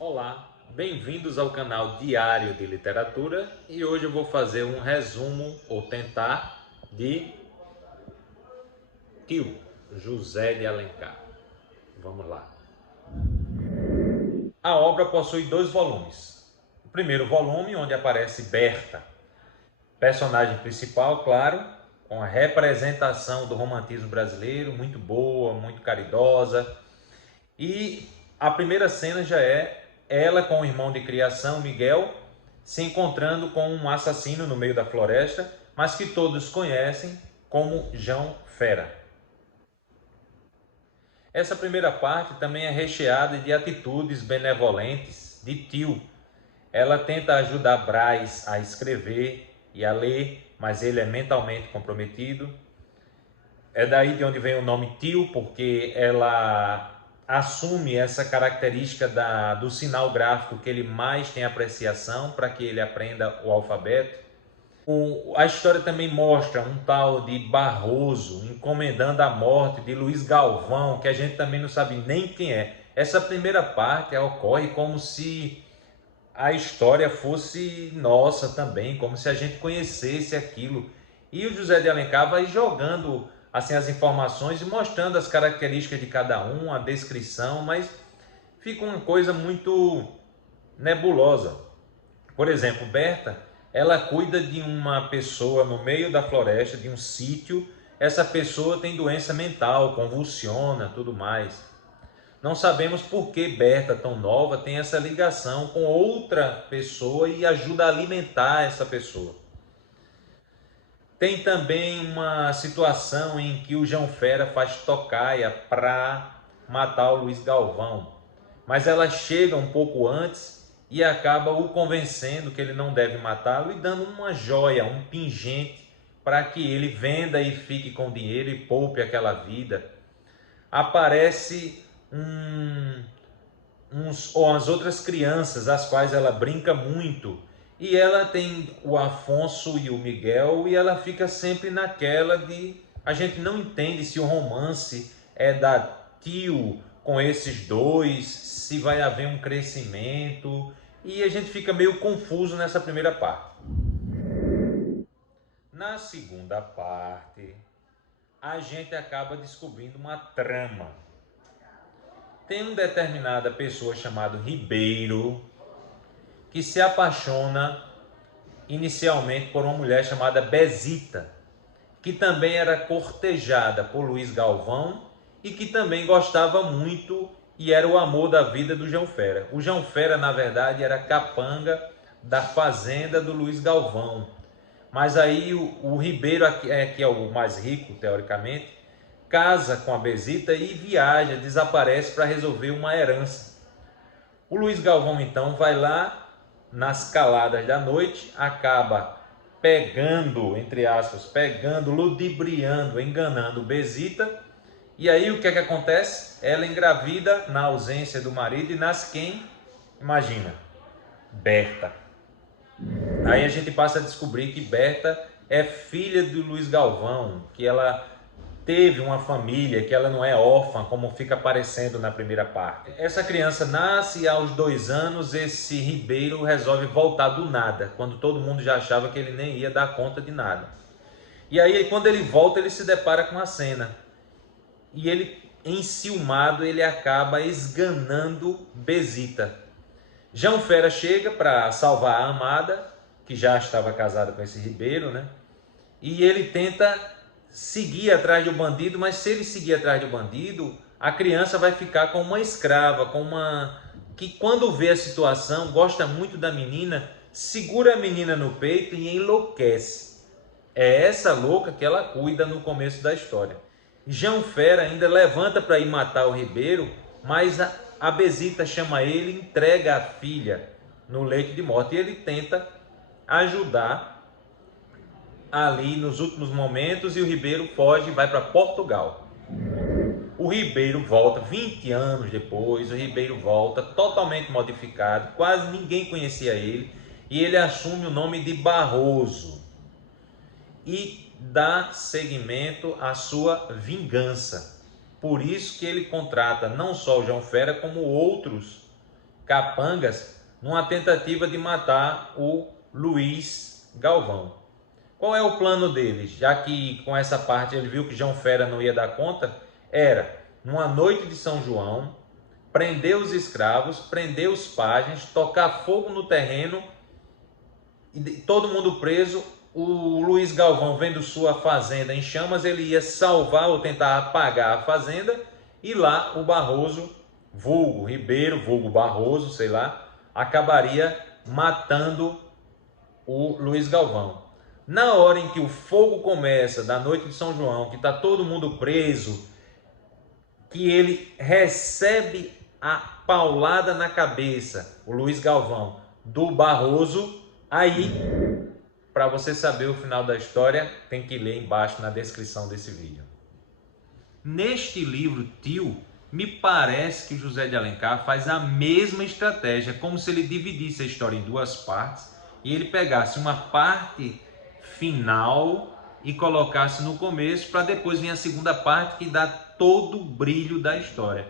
Olá, bem-vindos ao canal Diário de Literatura e hoje eu vou fazer um resumo ou tentar de Tio, José de Alencar. Vamos lá. A obra possui 2 volumes. O primeiro volume, onde aparece Berta, personagem principal, claro, com a representação do romantismo brasileiro, muito boa, muito caridosa. E a primeira cena já é ela com o irmão de criação, Miguel, se encontrando com um assassino no meio da floresta, mas que todos conhecem como João Fera. Essa primeira parte também é recheada de atitudes benevolentes de Tio. Ela tenta ajudar Brás a escrever e a ler, mas ele é mentalmente comprometido. É daí de onde vem o nome Tio, porque ela assume essa característica do sinal gráfico que ele mais tem apreciação para que ele aprenda o alfabeto. A história também mostra um tal de Barroso encomendando a morte de Luiz Galvão, que a gente também não sabe nem quem é. Essa primeira parte ocorre como se a história fosse nossa também, como se a gente conhecesse aquilo. E o José de Alencar vai jogando assim as informações e mostrando as características de cada um, a descrição, mas fica uma coisa muito nebulosa. Por exemplo, Berta, ela cuida de uma pessoa no meio da floresta, de um sítio. Essa pessoa tem doença mental, convulsiona, tudo mais. Não sabemos por que Berta, tão nova, tem essa ligação com outra pessoa e ajuda a alimentar essa pessoa. Tem também uma situação em que o João Fera faz tocaia para matar o Luiz Galvão, mas ela chega um pouco antes e acaba o convencendo que ele não deve matá-lo e dando uma joia, um pingente, para que ele venda e fique com dinheiro e poupe aquela vida. Aparece ou as outras crianças, as quais ela brinca muito. E ela tem o Afonso e o Miguel, e ela fica sempre naquela de... A gente não entende se o romance é da Tio com esses dois, se vai haver um crescimento, e a gente fica meio confuso nessa primeira parte. Na segunda parte, a gente acaba descobrindo uma trama. Tem uma determinada pessoa chamada Ribeiro que se apaixona inicialmente por uma mulher chamada Bezita, que também era cortejada por Luiz Galvão e que também gostava muito e era o amor da vida do João Fera. O João Fera, na verdade, era capanga da fazenda do Luiz Galvão. Mas aí o Ribeiro, que é o mais rico, teoricamente, casa com a Bezita e viaja, desaparece para resolver uma herança. O Luiz Galvão então vai lá nas caladas da noite, acaba pegando, entre aspas, pegando, ludibriando, enganando Bezita. E aí o que é que acontece? Ela engravida na ausência do marido e nasce quem? Imagina, Berta. Aí a gente passa a descobrir que Berta é filha de Luiz Galvão, que ela teve uma família, que ela não é órfã, como fica aparecendo na primeira parte. Essa criança nasce e aos 2 anos esse Ribeiro resolve voltar do nada, quando todo mundo já achava que ele nem ia dar conta de nada. E aí quando ele volta, ele se depara com a cena. E ele, enciumado, ele acaba esganando Bezita. João Fera chega para salvar a amada, que já estava casada com esse Ribeiro, né? E ele tenta seguir atrás do bandido, mas se ele seguir atrás do bandido, a criança vai ficar com uma escrava, com uma que quando vê a situação, gosta muito da menina, segura a menina no peito e enlouquece. É essa louca que ela cuida no começo da história. João Fera ainda levanta para ir matar o Ribeiro, mas a Bezita chama ele e entrega a filha no leito de morte. E ele tenta ajudar ali nos últimos momentos e o Ribeiro foge e vai para Portugal. O Ribeiro volta 20 anos depois, o Ribeiro volta totalmente modificado, quase ninguém conhecia ele, e ele assume o nome de Barroso e dá seguimento à sua vingança. Por isso que ele contrata não só o João Fera, como outros capangas numa tentativa de matar o Luiz Galvão. Qual é o plano deles? Já que com essa parte ele viu que João Fera não ia dar conta, era, numa noite de São João, prender os escravos, prender os pajens, tocar fogo no terreno, e todo mundo preso. O Luiz Galvão, vendo sua fazenda em chamas, ele ia salvar ou tentar apagar a fazenda, e lá o Barroso, vulgo Ribeiro, vulgo Barroso, sei lá, acabaria matando o Luiz Galvão. Na hora em que o fogo começa, da noite de São João, que está todo mundo preso, que ele recebe a paulada na cabeça, o Luiz Galvão, do Barroso, aí, para você saber o final da história, tem que ler embaixo na descrição desse vídeo. Neste livro, Tio, me parece que José de Alencar faz a mesma estratégia, como se ele dividisse a história em duas partes e ele pegasse uma parte final e colocasse no começo, para depois vir a segunda parte que dá todo o brilho da história.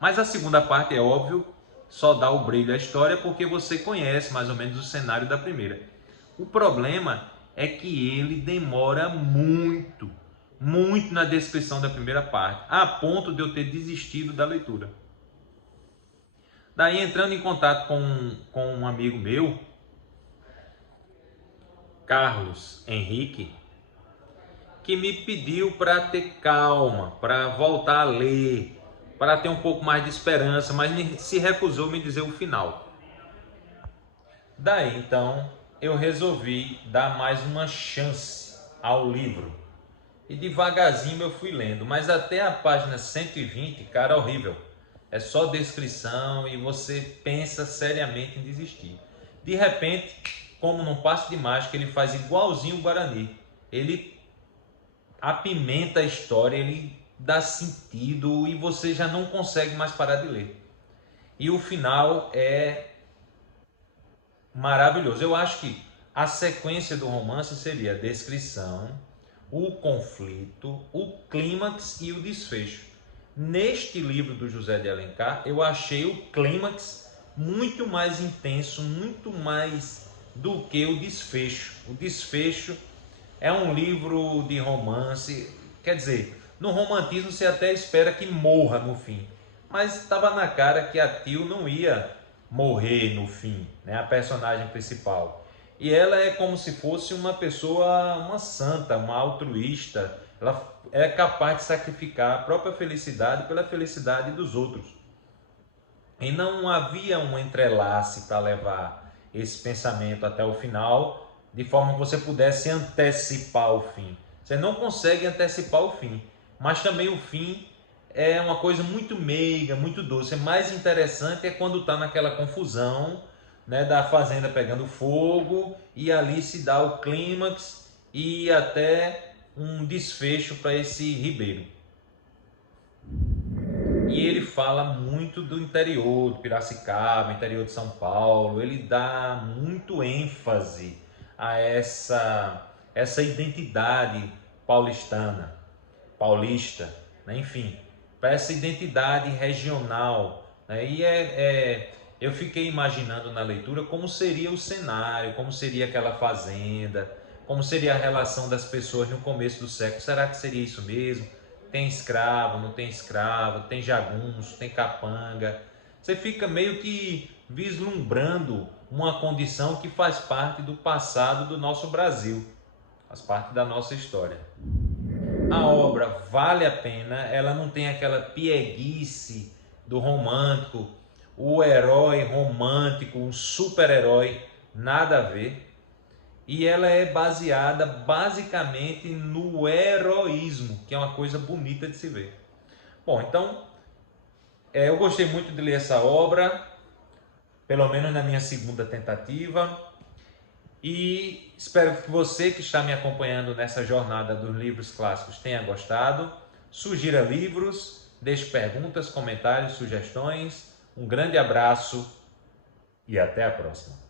Mas a segunda parte, é óbvio, só dá o brilho à história porque você conhece mais ou menos o cenário da primeira. O problema é que ele demora muito na descrição da primeira parte, a ponto de eu ter desistido da leitura. Daí, entrando em contato com um amigo meu, Carlos Henrique, que me pediu para ter calma, para voltar a ler, para ter um pouco mais de esperança, mas se recusou a me dizer o final. Daí, então, eu resolvi dar mais uma chance ao livro. E devagarzinho eu fui lendo, mas até a página 120, cara, horrível. É só descrição e você pensa seriamente em desistir. De repente, como num passe de mágica, ele faz igualzinho o Guarani. Ele apimenta a história, ele dá sentido e você já não consegue mais parar de ler. E o final é maravilhoso. Eu acho que a sequência do romance seria a descrição, o conflito, o clímax e o desfecho. Neste livro do José de Alencar, eu achei o clímax muito mais intenso, muito mais do que o desfecho. O desfecho é um livro de romance, quer dizer, no romantismo você até espera que morra no fim, mas estava na cara que a Tio não ia morrer no fim, né? A personagem principal. E ela é como se fosse uma pessoa, uma santa, uma altruísta. Ela é capaz de sacrificar a própria felicidade pela felicidade dos outros. E não havia um entrelace para levar esse pensamento até o final, de forma que você pudesse antecipar o fim. Você não consegue antecipar o fim, mas também o fim é uma coisa muito meiga, muito doce. O mais interessante é quando está naquela confusão, né, da fazenda pegando fogo, e ali se dá o clímax e até um desfecho para esse Ribeiro. E ele fala muito do interior, do Piracicaba, interior de São Paulo. Ele dá muito ênfase a essa identidade paulista, né? Enfim, para essa identidade regional, né? E eu fiquei imaginando na leitura como seria o cenário, como seria aquela fazenda, como seria a relação das pessoas no começo do século. Será que seria isso mesmo? Tem escravo, não tem escravo, tem jagunço, tem capanga. Você fica meio que vislumbrando uma condição que faz parte do passado do nosso Brasil, faz parte da nossa história. A obra vale a pena, ela não tem aquela pieguice do romântico, o herói romântico, um super-herói, nada a ver. E ela é baseada basicamente no heroísmo, que é uma coisa bonita de se ver. Bom, então, eu gostei muito de ler essa obra, pelo menos na minha segunda tentativa. E espero que você que está me acompanhando nessa jornada dos livros clássicos tenha gostado. Sugira livros, deixe perguntas, comentários, sugestões. Um grande abraço e até a próxima.